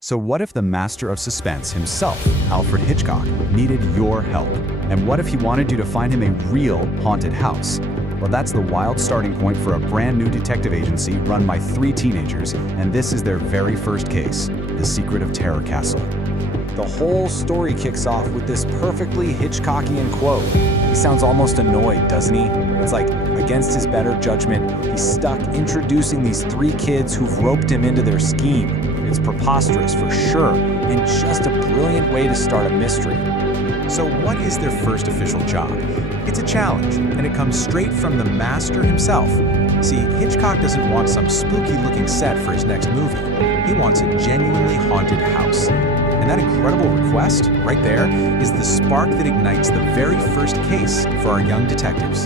So what if the master of suspense himself, Alfred Hitchcock, needed your help? And what if he wanted you to find him a real haunted house? Well, that's the wild starting point for a brand new detective agency run by 3 teenagers, and this is their very first case, The Secret of Terror Castle. The whole story kicks off with this perfectly Hitchcockian quote. He sounds almost annoyed, doesn't he? It's like, against his better judgment, he's stuck introducing these 3 kids who've roped him into their scheme. It's preposterous for sure, and just a brilliant way to start a mystery. So what is their first official job? It's a challenge, and it comes straight from the master himself. See, Hitchcock doesn't want some spooky-looking set for his next movie. He wants a genuinely haunted house. And that incredible request, right there, is the spark that ignites the very first case for our young detectives.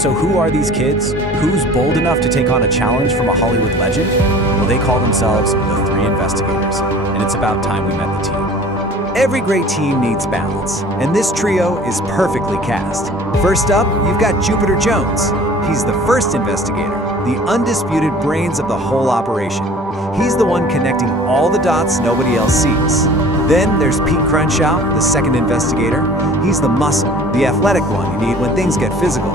So who are these kids? Who's bold enough to take on a challenge from a Hollywood legend? Well, they call themselves the 3 Investigators, and it's about time we met the team. Every great team needs balance, and this trio is perfectly cast. First up, you've got Jupiter Jones. He's the first investigator, the undisputed brains of the whole operation. He's the one connecting all the dots nobody else sees. Then there's Pete Crenshaw, the second investigator. He's the muscle, the athletic one you need when things get physical.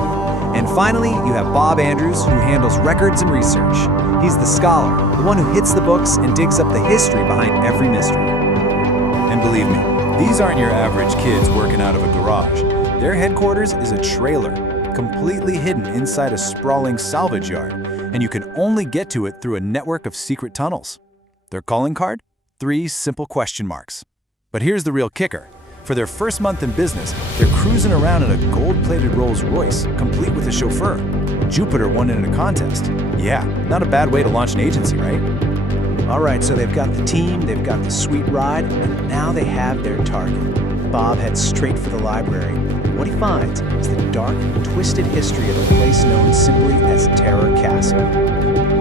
And finally, you have Bob Andrews, who handles records and research. He's the scholar, the one who hits the books and digs up the history behind every mystery. And believe me, these aren't your average kids working out of a garage. Their headquarters is a trailer, completely hidden inside a sprawling salvage yard, and you can only get to it through a network of secret tunnels. Their calling card? 3 simple question marks. But here's the real kicker. For their first month in business, they're cruising around in a gold-plated Rolls-Royce, complete with a chauffeur. Jupiter won it in a contest. Yeah, not a bad way to launch an agency, right? All right, so they've got the team, they've got the sweet ride, and now they have their target. Bob heads straight for the library. What he finds is the dark, twisted history of a place known simply as Terror Castle.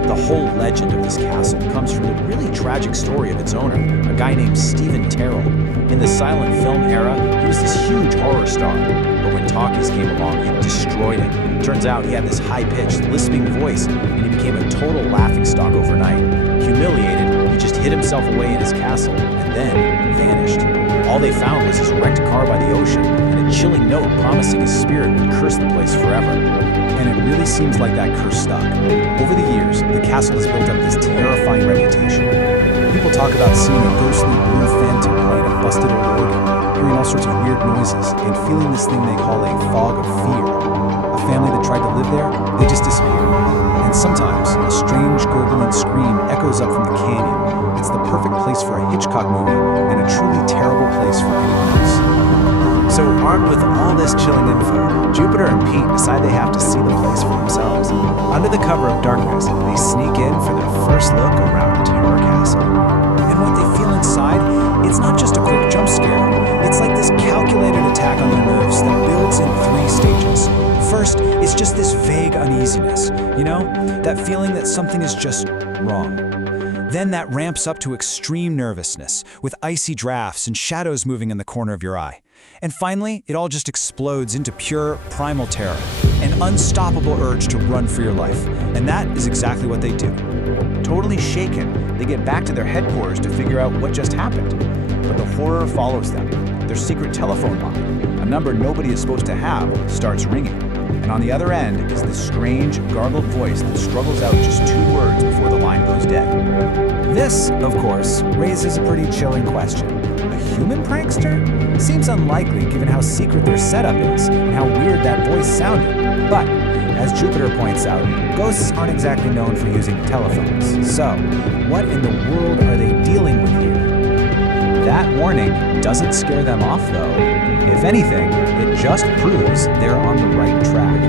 The whole legend of this castle comes from the really tragic story of its owner, a guy named Stephen Terrill. In the silent film era, he was this huge horror star, but when talkies came along, he destroyed it. Turns out he had this high-pitched, lisping voice, and he became a total laughingstock overnight. Humiliated, he just hid himself away in his castle, and then vanished. All they found was his wrecked car by the ocean, and a chilling note promising his spirit would curse the place forever. And it really seems like that curse stuck. Over the years, the castle has built up this terrifying reputation. People talk about seeing a ghostly blue phantom playing a busted old organ, hearing all sorts of weird noises, and feeling this thing they call a fog of fear. A family that tried to live there, they just disappeared. And sometimes, a strange gurgling scream echoes up from the canyon. It's the perfect place for a Hitchcock movie, and a truly terrible place for anyone else. So, armed with all this chilling info, Jupiter and Pete decide they have to see the place for themselves. Under the cover of darkness, they sneak in for their first look around Terror Castle. And what they feel inside, it's not just a quick jump scare. It's like this calculated attack on their nerves that builds in 3 stages. First, it's just this vague uneasiness, you know? That feeling that something is just wrong. Then that ramps up to extreme nervousness, with icy drafts and shadows moving in the corner of your eye. And finally, it all just explodes into pure, primal terror, an unstoppable urge to run for your life. And that is exactly what they do. Totally shaken, they get back to their headquarters to figure out what just happened. But the horror follows them. Their secret telephone line, a number nobody is supposed to have, starts ringing. And on the other end is this strange, gargled voice that struggles out just 2 words before the line goes dead. This, of course, raises a pretty chilling question. A human prankster? Seems unlikely given how secret their setup is and how weird that voice sounded. But, as Jupiter points out, ghosts aren't exactly known for using telephones. So, what in the world are they dealing with here? That warning doesn't scare them off, though. If anything, it just proves they're on the right track.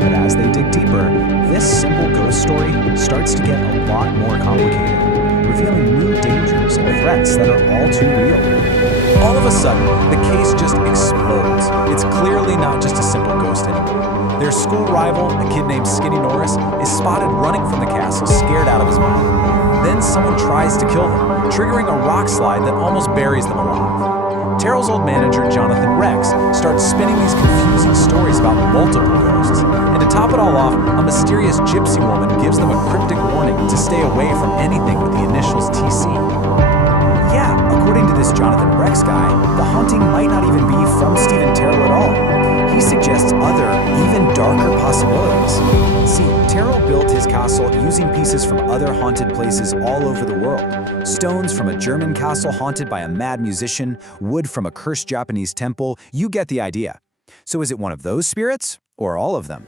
But as they dig deeper, this simple ghost story starts to get a lot more complicated, revealing new dangers and threats that are all too real. All of a sudden, the case just explodes. It's clearly not just a simple ghost anymore. Their school rival, a kid named Skinny Norris, is spotted running from the castle, scared out of his mind. Then someone tries to kill them, triggering a rock slide that almost buries them alive. Terrill's old manager, Jonathan Rex, starts spinning these confusing stories about multiple ghosts. And to top it all off, a mysterious gypsy woman gives them a cryptic warning to stay away from anything with the initials TC. Jonathan Breck's guy, the haunting might not even be from Stephen Terrill at all. He suggests other, even darker possibilities. See, Terrill built his castle using pieces from other haunted places all over the world. Stones from a German castle haunted by a mad musician, wood from a cursed Japanese temple, you get the idea. So is it one of those spirits, or all of them?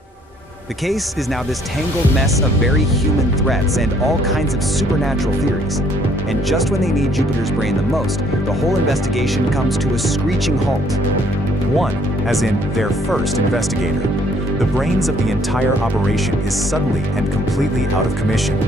The case is now this tangled mess of very human threats and all kinds of supernatural theories. And just when they need Jupiter's brain the most, the whole investigation comes to a screeching halt. One, as in their first investigator. The brains of the entire operation is suddenly and completely out of commission.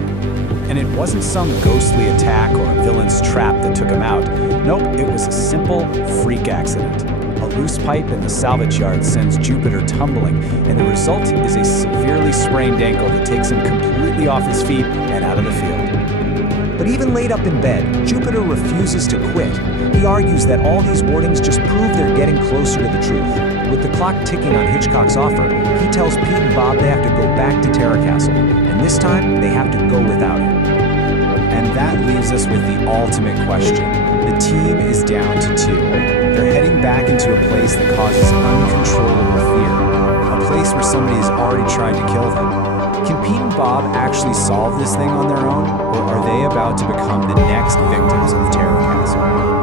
And it wasn't some ghostly attack or a villain's trap that took him out. Nope, it was a simple freak accident. A loose pipe in the salvage yard sends Jupiter tumbling, and the result is a severely sprained ankle that takes him completely off his feet and out of the field. But even laid up in bed, Jupiter refuses to quit. He argues that all these warnings just prove they're getting closer to the truth. With the clock ticking on Hitchcock's offer, he tells Pete and Bob they have to go back to Terra Castle, and this time they have to go without him. And that leaves us with the ultimate question. The team is down to 2. They're heading back into a place that causes uncontrollable fear, a place where somebody has already tried to kill them. Can Pete and Bob actually solve this thing on their own, or are they about to become the next victims of Terra Castle?